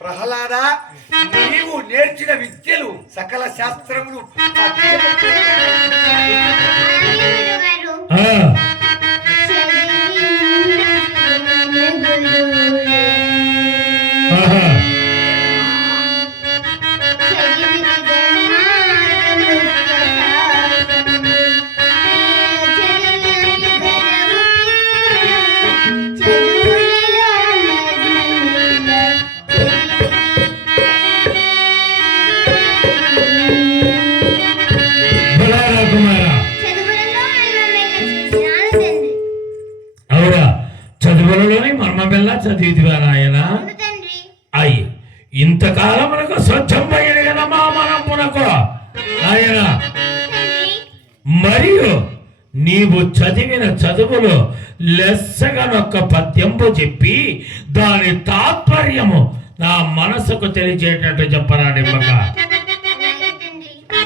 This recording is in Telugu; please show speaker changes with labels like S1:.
S1: ప్రహ్లాద నీవు నేర్చిన విద్యలు సకల శాస్త్రములు
S2: అవురా చదువులలోని మర్మబెల్ల చదివిదివా నాయన? అయ్యి ఇంతకాలమునకు స్వచ్ఛమైన మనమునకు. నాయన మరియు నీవు చదివిన చదువులు లెస్సగనొక్క పద్యంబు చెప్పి దాని తాత్పర్యము నా మనసుకు తెలిచేటట్టు చెప్పరా నిమ్మక